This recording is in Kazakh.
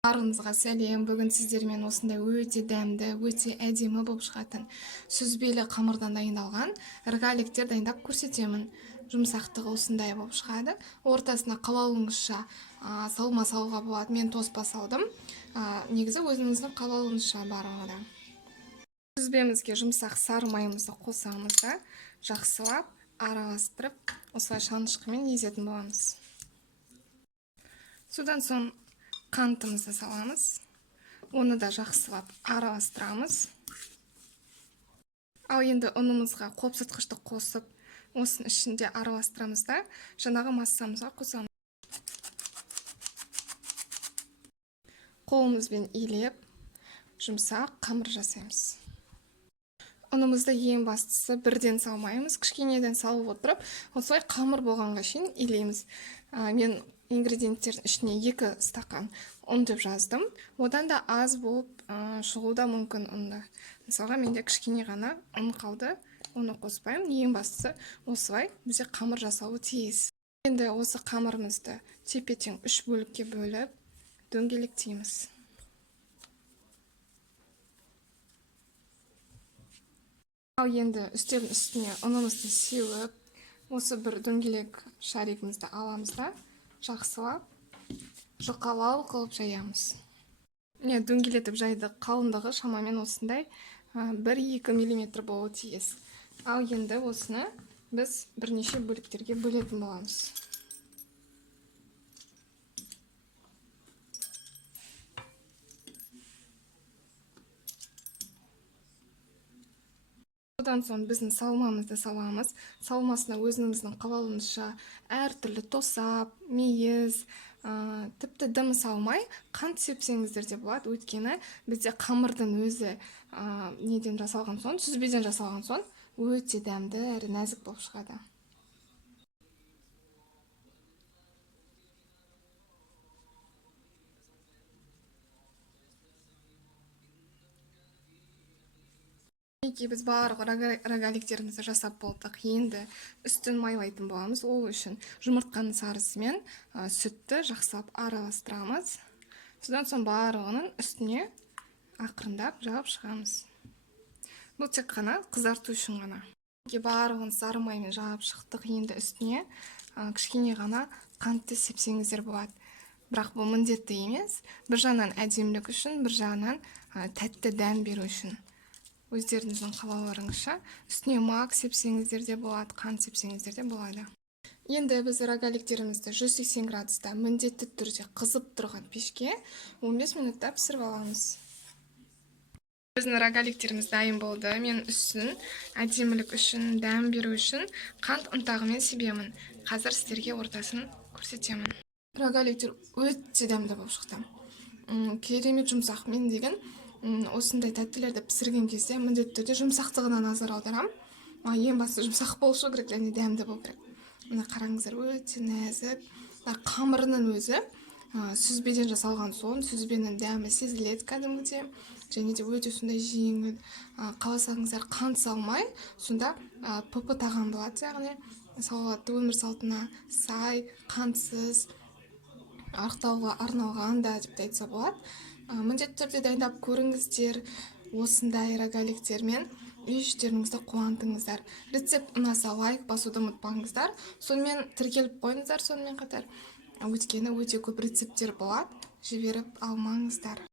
Барыңызға сәлем. Бүгін сіздермен осындай өте дәмді, өте әдемі болып шығатын сүзбелі қамырдан дайындалған рогаликтер дайындап көрсетемін. Жұмсақтығы осындай болып шығады. Ортасына қалауыңызша салма салуға болады. Мен тоспа салдым. Негізі өзіңіздің қалауыңызша барлығы. Сүзбемізге жұмсақ сары майымызды қосамыз да жақсылап араластырып, осылай шанышқымен езетін боламыз. Содан соң қантымызды саламыз. Оны да жақсылап араластырамыз. Ал енді ұнымызға қопсытқышты қосып, осының ішінде араластырамыз да жаңағы массамызға қосамыз. Қолымызбен илеп, жұмсақ қамыр жасаймыз. Ұнымызды ең бастысы бірден салмаймыз, кішкенеден салып отырып, осылай қамыр болғанға шейін илейміз. Мен ингредиенттердің ішіне 2 стақан ұн деп жаздым. Одан да аз болып шығуы да мүмкін ұнды. Мысалға менде кішкене ғана ұн қалды, оны қоспаймын. Ең бастысы осылай бізде қамыр жасауы тиіс. Енді осы қамырымызды тепе-тең 3 бөлікке бөліп дөңгелектейміз. Ал енді үстелдің үстіне ұнымызды сеуіп, осы бір дөңгелек шаригімізді аламыз да жақсылап жұқалау қылып жаямыз. Міне дөңгелетіп жайды, қалыңдығы шамамен осындай 1-2 мм болуы тиіс. Ал енді осыны біз бірнеше бөліктерге бөлетін боламыз. Содан соң біздің салмамызды саламыз. Салмасына өзіңіздің қалауыңызша әртүрлі тосап, мейіз, тіпті дым салмай қант сепсеңіздер де болады. Өйткені бізде қамырдың өзі неден жасалған соң, сүзбеден жасалған соң, өте дәмді әрі нәзік болып шығады. Біз барлық рогаликтерімізді жасап болдық. Енді үстін майлайтын боламыз. Ол үшін жұмыртқаның сарысы мен сүтті жақсылап араластырамыз. Содан соң барлығының үстіне ақырындап жағып шығамыз. Бұл тек қана қызарту үшін ғана. Барлығын сары маймен жағып шықтық. Енді үстіне кішкене ғана қантты сепсеңіздер болады. Бірақ бұл міндетті емес. Bir жағынан әдемілік үшін, bir жағынан тәтті дәм беру үшін. Өздеріңіздің қалауларыңызша үстіне мак сепсеңіздер де болады, қант сепсеңіздер де болады. Енді біз рогаликтерімізді 180 градуста міндетті түрде қызып тұрған пешке 15 минутта пісіріп аламыз. Біздің рогаликтеріміз дайын болды. Мен үстін әдемілік үшін, дәм беру үшін қант ұнтағымен себемін. Қазір сіздерге ортасын көрсетемін. Рогаликтер өте дәмді болып шықты. Керемет жұмсақ. Мен деген осындай тәттілерді пісірген кезде міндетті түрде жұмсақтығына назар аударам. Ең басты жұмсақ болушы керек және дәмді болу керек. Мына қараңыздар, өте нәзік. Қамырының өзі сүзбеден жасалған соң, сүзбенің дәмі сезіледі кәдімгідей. Және де өте сондай жеңіл. Қаласаңыздар қант салмай, сонда п-п тағам болады, яғни салауатты өмір салтына сай, қантсыз арықтауға арналған да деп айтса болады. Міндетті түрде дайындап көріңіздер. Осындай рогаликтермен үй іштеріңізді қуантыңыздар. Рецепт ұнаса лайк басуды ұмытпаңыздар. Сонымен тіркеліп қойыңыздар сонымен қатар. Өйткені өте көп рецепттер болады. Жіберіп алмаңыздар.